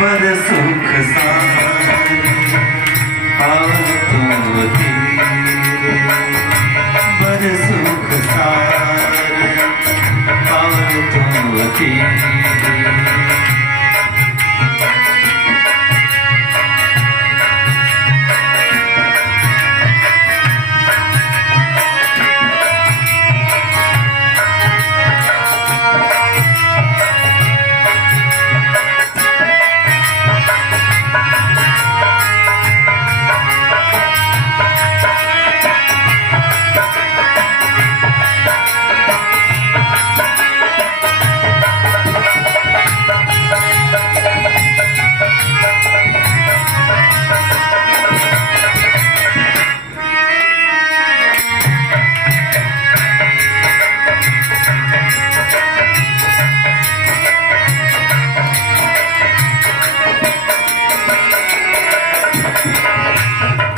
बर सुख सारे पावन तुम धीरे, बर सुख सारे पावन तुम धीरे।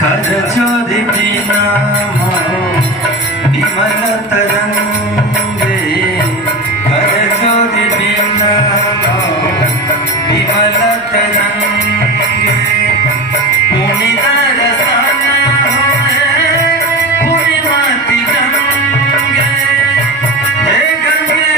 कर जोरी बिना विमल तरंगे, कर जोरी बिना विमल तरंगे, पुनि दर्शन होए पूर्णिमाति गंगे, हे गंगे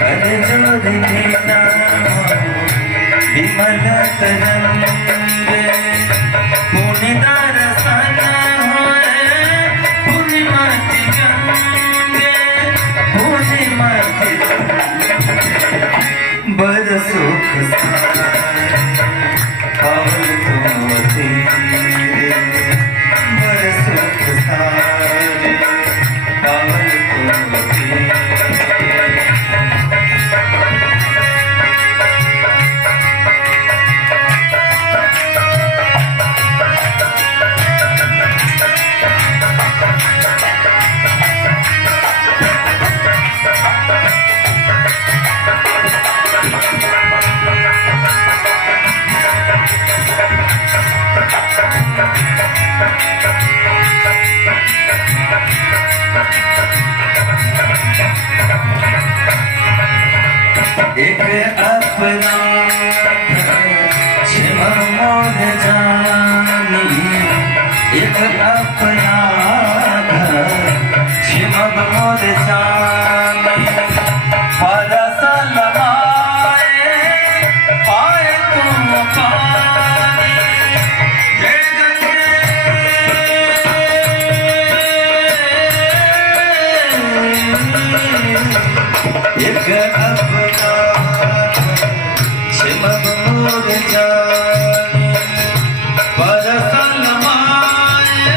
कर जोरी बिना विमल तरंगे, पुनि दर्शन होए पूर्णिमाति गंगे, पूर्णिमाति बर सुख सारे पावन तुम धीरे, बर सुख सारे पावन तुम धीरे। एक अपराध क्षमा मोर जानी, एक अपराध क्षमा मोर जानी, परस लमाए पाए तुम पानी, हे गंगे एक अपराध क्षमा मोर जानी, परस लमाए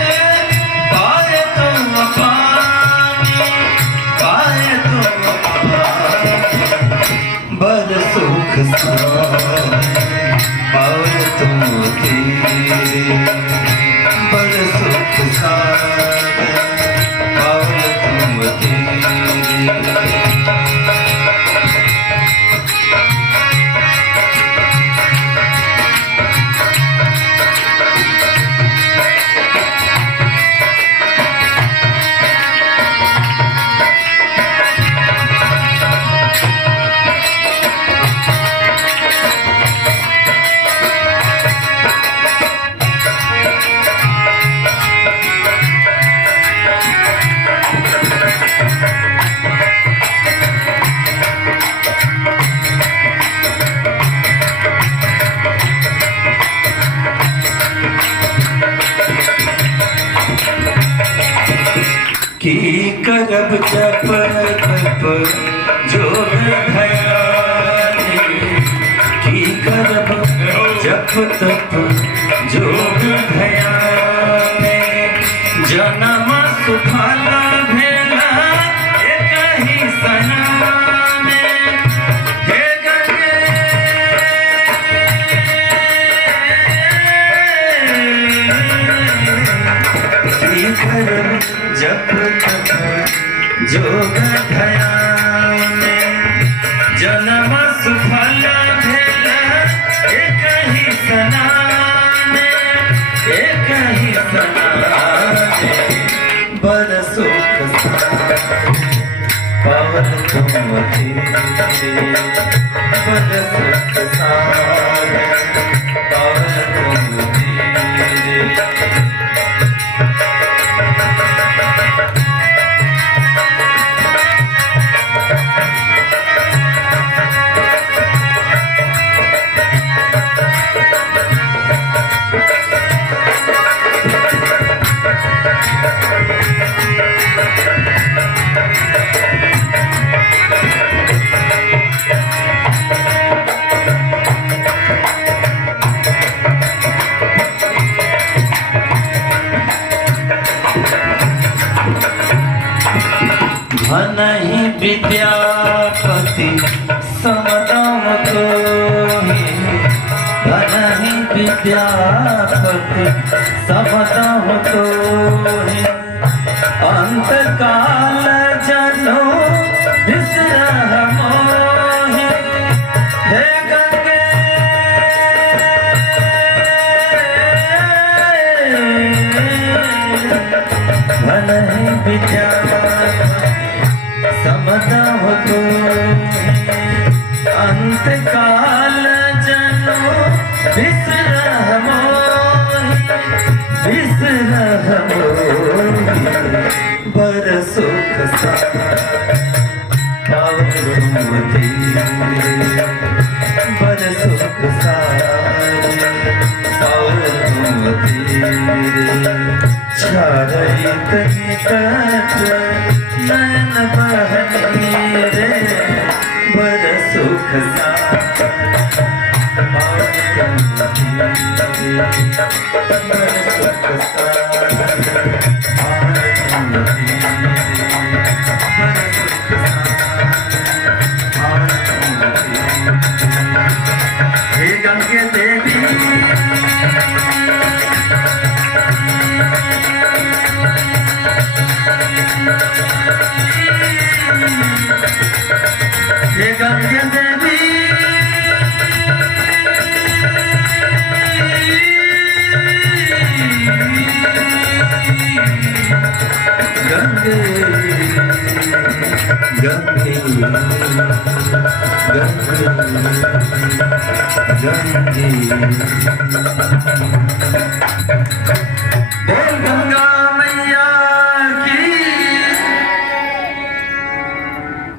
पाए तुम पानी, पाए तुम पानी, बर सुख सारे पावन तुम धीरे, बर सुख सारे पावन तुम धीरे। की करब जप तप जोग ध्यानी, की करब जप तप जोग ध्यानी, जन्म सुफल भेला एक ही सनामे, हे गंगे की करब जप तप जोग ध्यानी, जन्म सुफल भेला एक ही सनामे, एक ही सनामे, बर सुख पावन तुम थे बड़ सुख सागर, पावन तुम थे। धनहि विद्यापति समदम कोहि, धनहि विद्यापति समदम कोहि। अंत काल जनो बिसरह मोहि, हे गंगे धनहि विद्यापति समदम कोहि। अंत काल जनो बिसरह मोहि, बिसरह मोहि। बड़ सुख सागर पावन तुम थे, बड़ सुख सागर पावन तुम थे। चारित निकट नैन बहनी रे, बड़ सुख सागर पावन तुम थे, बड़ सुख सागर पावन तुम थे, बड़ सुख सागर पावन तुम थे। हे गंगे देवी हे गंगे देवी गंगे गंगे गंगे गंगे। बोल गंगा मैया की